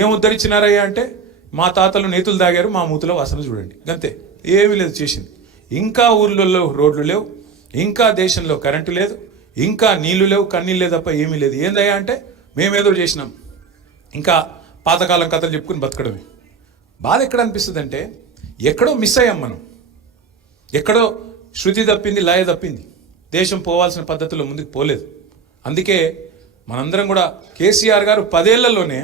ఏం ఉద్ధరించినారయ్యా అంటే మా తాతలు నేతులు తాగారు, మా మూతుల వాసన చూడండి, అంతే. ఏమీ లేదు చేసింది. ఇంకా ఊర్లలో రోడ్లు లేవు, ఇంకా దేశంలో కరెంటు లేదు, ఇంకా నీళ్లు లేవు, కన్నీళ్ళు లేదు తప్ప ఏమీ లేదు. ఏందయ్యా అంటే మేమేదో చేసినాం, ఇంకా పాతకాలం కథలు చెప్పుకుని బతకడమే. బాధ ఎక్కడ అనిపిస్తుంది అంటే ఎక్కడో మిస్ అయ్యాం మనం, ఎక్కడో శృతి తప్పింది, లయ తప్పింది, దేశం పోవాల్సిన పద్ధతిలో ముందుకు పోలేదు. అందుకే మనందరం కూడా కేసీఆర్ గారు 10 ఏళ్లలోనే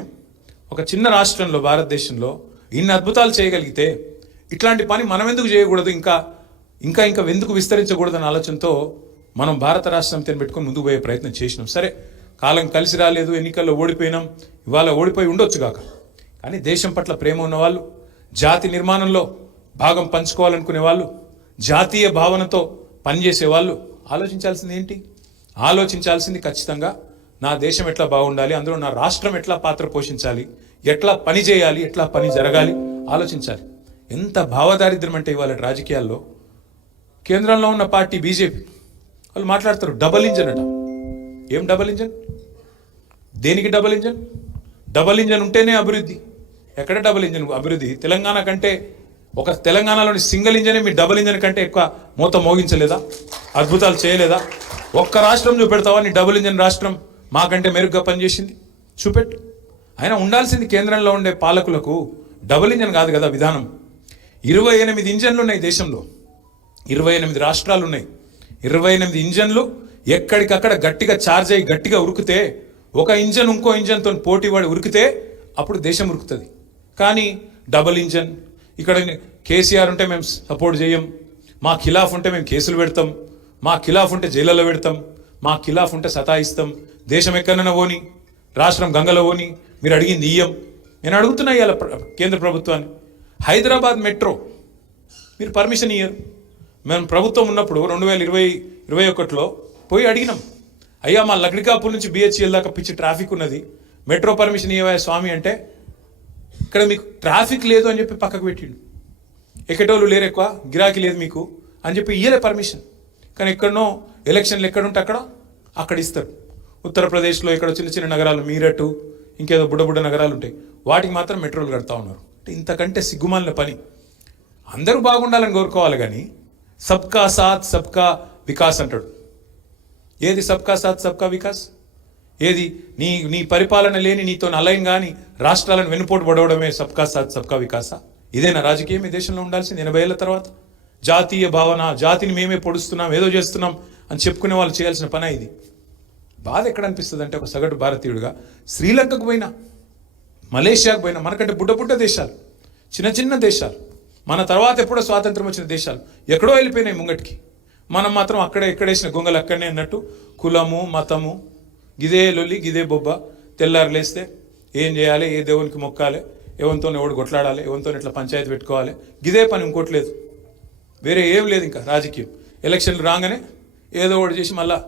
ఒక చిన్న రాష్ట్రంలో భారతదేశంలో ఇన్ని అద్భుతాలు చేయగలిగితే ఇట్లాంటి పని మనం ఎందుకు చేయకూడదు, ఇంకా ఇంకా ఇంకా ఎందుకు విస్తరించకూడదన్న ఆలోచనతో మనం భారత రాష్ట్రం పెట్టుకొని ముందుకు పోయే ప్రయత్నం చేసినాం. సరే, కాలం కలిసి రాలేదు, ఎన్నికల్లో ఓడిపోయినాం, ఇవాళ ఓడిపోయి ఉండొచ్చు కాక, కానీ దేశం పట్ల ప్రేమ ఉన్నవాళ్ళు, జాతి నిర్మాణంలో భాగం పంచుకోవాలనుకునే వాళ్ళు, జాతీయ భావనతో పనిచేసే వాళ్ళు ఆలోచించాల్సింది ఏంటి? ఆలోచించాల్సింది ఖచ్చితంగా నా దేశం ఎట్లా బాగుండాలి, అందులో నా రాష్ట్రం ఎట్లా పాత్ర పోషించాలి, ఎట్లా పని చేయాలి, ఎట్లా పని జరగాలి ఆలోచించాలి. ఎంత భావదారిద్ర్యం అంటే ఇవాళ రాజకీయాల్లో కేంద్రంలో ఉన్న పార్టీ బీజేపీ వాళ్ళు మాట్లాడతారు డబల్ ఇంజన్ అట. ఏం డబల్ ఇంజన్? దేనికి డబల్ ఇంజన్? డబల్ ఇంజన్ ఉంటేనే అభివృద్ధి. ఎక్కడ డబల్ ఇంజన్ అభివృద్ధి? తెలంగాణ కంటే ఒక తెలంగాణలోని సింగిల్ ఇంజనే మీ డబల్ ఇంజన్ కంటే ఎక్కువ మూత మోగించలేదా? అద్భుతాలు చేయలేదా? ఒక్క రాష్ట్రం చూపెడతావా నీ డబుల్ ఇంజన్ రాష్ట్రం మాకంటే మెరుగ్గా పనిచేసింది? చూపెట్టు. అయినా ఉండాల్సింది కేంద్రంలో ఉండే పాలకులకు డబుల్ ఇంజన్ కాదు కదా విధానం. 28 ఇంజన్లు ఉన్నాయి దేశంలో, 28 రాష్ట్రాలు ఉన్నాయి. 28 ఇంజన్లు ఎక్కడికక్కడ గట్టిగా ఛార్జ్ అయ్యి గట్టిగా ఉరికితే, ఒక ఇంజన్ ఇంకో ఇంజన్తో పోటీ పడి ఉరికితే అప్పుడు దేశం ఉరుకుతుంది. కానీ డబుల్ ఇంజన్, ఇక్కడ కేసీఆర్ ఉంటే మేము సపోర్ట్ చేయం, మా ఖిలాఫ్ ఉంటే మేము కేసులు పెడతాం, మా ఖిలాఫ్ ఉంటే జైళ్ళలో పెడతాం, మా ఖిలాఫ్ ఉంటే సతాయిస్తాం, దేశం ఎక్కడైనా పోని, రాష్ట్రం గంగలో పోని, మీరు అడిగింది ఇయ్యం. నేను అడుగుతున్నా ఇవాళ కేంద్ర ప్రభుత్వాన్ని, హైదరాబాద్ మెట్రో మీరు పర్మిషన్ ఇయ్యరు. మేము ప్రభుత్వం ఉన్నప్పుడు 2021లో పోయి అడిగినాం, అయ్యా మా లగ్డికాపూర్ నుంచి బిహెచ్ఎల్ దాకా పిచ్చి ట్రాఫిక్ ఉన్నది, మెట్రో పర్మిషన్ ఇవ్వయా స్వామి అంటే, ఇక్కడ మీకు ట్రాఫిక్ లేదు అని చెప్పి పక్కకు పెట్టిండు. ఎక్కటోళ్ళు లేరు, ఎక్కువ గిరాకీ లేదు మీకు అని చెప్పి ఇయ్యలే పర్మిషన్. కానీ ఎక్కడనో ఎలక్షన్లు ఎక్కడుంటే అక్కడ ఇస్తారు. ఉత్తరప్రదేశ్లో ఇక్కడ చిన్న చిన్న నగరాలు, మీరట్, ఇంకేదో బుడ్డ నగరాలు ఉంటాయి, వాటికి మాత్రం మెట్రోలు కడతా ఉన్నారు. అంటే ఇంతకంటే సిగ్గుమాలిన పని. అందరూ బాగుండాలని కోరుకోవాలి, కానీ సబ్కా సాత్ సబ్కా వికాస్ అంటాడు. ఏది సబ్కా సాత్ సబ్కా వికాస్? ఏది నీ పరిపాలన లేని, నీతో అలైన్ కానీ రాష్ట్రాలను వెన్నుపోటు పడవడమే సబ్కా సాత్ సబ్కా వికాసా? ఇదేనా రాజకీయం ఈ దేశంలో ఉండాల్సింది? 80 ఏళ్ల తర్వాత జాతీయ భావన, జాతిని మేమే పొడుస్తున్నాం, ఏదో చేస్తున్నాం అని చెప్పుకునే వాళ్ళు చేయాల్సిన పని ఇది. బాధ ఎక్కడ అనిపిస్తుంది అంటే, ఒక సగటు భారతీయుడిగా శ్రీలంకకు పోయినా, మలేషియాకు పోయినా, మనకంటే బుడ్డ దేశాలు, చిన్న దేశాలు, మన తర్వాత ఎప్పుడో స్వాతంత్రం వచ్చిన దేశాలు ఎక్కడో వెళ్ళిపోయినాయి ముంగటికి. మనం మాత్రం ఎక్కడేసిన గొంగలు అక్కడనే అన్నట్టు, కులము మతము గిదే లొల్లి, గిదే బొబ్బ. తెల్లారు లేస్తే ఏం చేయాలి, ఏ దేవునికి మొక్కాలి, ఎవరితో ఎవడు కొట్లాడాలి, ఎవరితో ఎట్లా పంచాయతీ పెట్టుకోవాలి, గిదే పని, ఇంకోట్లేదు, వేరే ఏం లేదు. ఇంకా రాజకీయం ఎలక్షన్లు రాగానే ఏదో ఒకటి చేసి మళ్ళా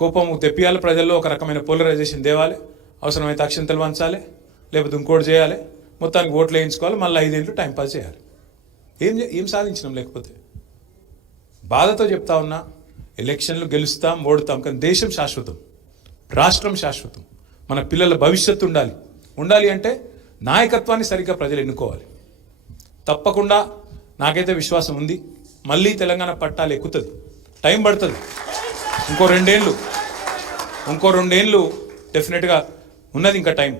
కోపం తెప్పియాలి, ప్రజల్లో ఒక రకమైన పోలరైజేషన్ తేవాలి, అవసరమైతే అక్షంతలు వంచాలి, లేకపోతే ఇంకోటి చేయాలి, మొత్తానికి ఓట్లు వేయించుకోవాలి, మళ్ళీ 5 ఏళ్ళు టైంపాస్ చేయాలి. ఏం సాధించినాం? లేకపోతే బాధతో చెప్తా ఉన్నా, ఎలక్షన్లు గెలుస్తాం, ఓడుతాం, కానీ దేశం శాశ్వతం, రాష్ట్రం శాశ్వతం, మన పిల్లల భవిష్యత్తు ఉండాలి అంటే నాయకత్వాన్ని సరిగ్గా ప్రజలు ఎన్నుకోవాలి. తప్పకుండా నాకైతే విశ్వాసం ఉంది, మళ్ళీ తెలంగాణ పట్టాలు ఎక్కుతుంది. టైం పడుతుంది, ఇంకో 2 ఏళ్ళు డెఫినెట్గా ఉన్నది, ఇంకా టైం.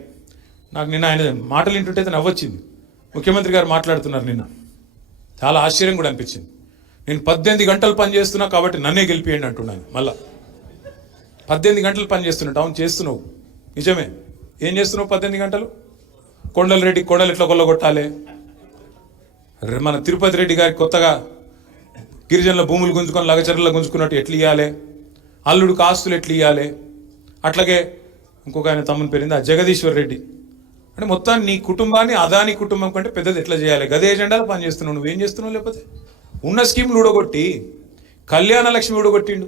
నాకు నిన్న ఆయన మాటలు వింటుంటే నవ్వొచ్చింది. ముఖ్యమంత్రి గారు మాట్లాడుతున్నారు నిన్న, చాలా ఆశ్చర్యం కూడా అనిపించింది. నేను 18 గంటలు పని చేస్తున్నా కాబట్టి నన్నే గెలిపియండి అంటున్నాను. మళ్ళా 18 గంటలు పని చేస్తున్నట్టు. అవును, చేస్తున్నావు, నిజమే. ఏం చేస్తున్నావు 18 గంటలు? కొండల రెడ్డి కొండలు ఎట్లా కొల్లగొట్టాలి, మన తిరుపతి రెడ్డి గారికి కొత్తగా గిరిజనుల భూములు గుంజుకొని లగచర్లలో గుంజుకున్నట్టు ఎట్లా ఇవ్వాలి, అల్లుడికి ఆస్తులు ఎట్లా ఇవ్వాలి, అట్లాగే ఇంకొక ఆయన తమ్ముని పేరింది జగదీశ్వర్ రెడ్డి. అంటే మొత్తాన్ని నీ కుటుంబాన్ని అదాని కుటుంబం కంటే పెద్దది ఎట్లా చేయాలి, గదే ఎజెండాలో పని చేస్తున్నావు. నువ్వేం చేస్తున్నావు? లేకపోతే ఉన్న స్కీమ్లు ఊడగొట్టి కళ్యాణ లక్ష్మి ఊడగొట్టిండు.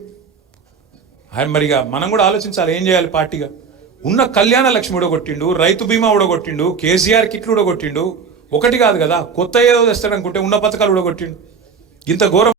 మరిగా మనం కూడా ఆలోచించాలి, ఏం చేయాలి పార్టీగా. ఉన్న కళ్యాణ లక్ష్మి ఊడగొట్టిండు, రైతు బీమా ఊడగొట్టిండు, కేసీఆర్ కిట్లు ఊడగొట్టిండు. ఒకటి కాదు కదా, కొత్త ఏదో తెస్తాడనుకుంటే ఉన్న పథకాలు ఊడగొట్టిండు. ఇంత ఘోరం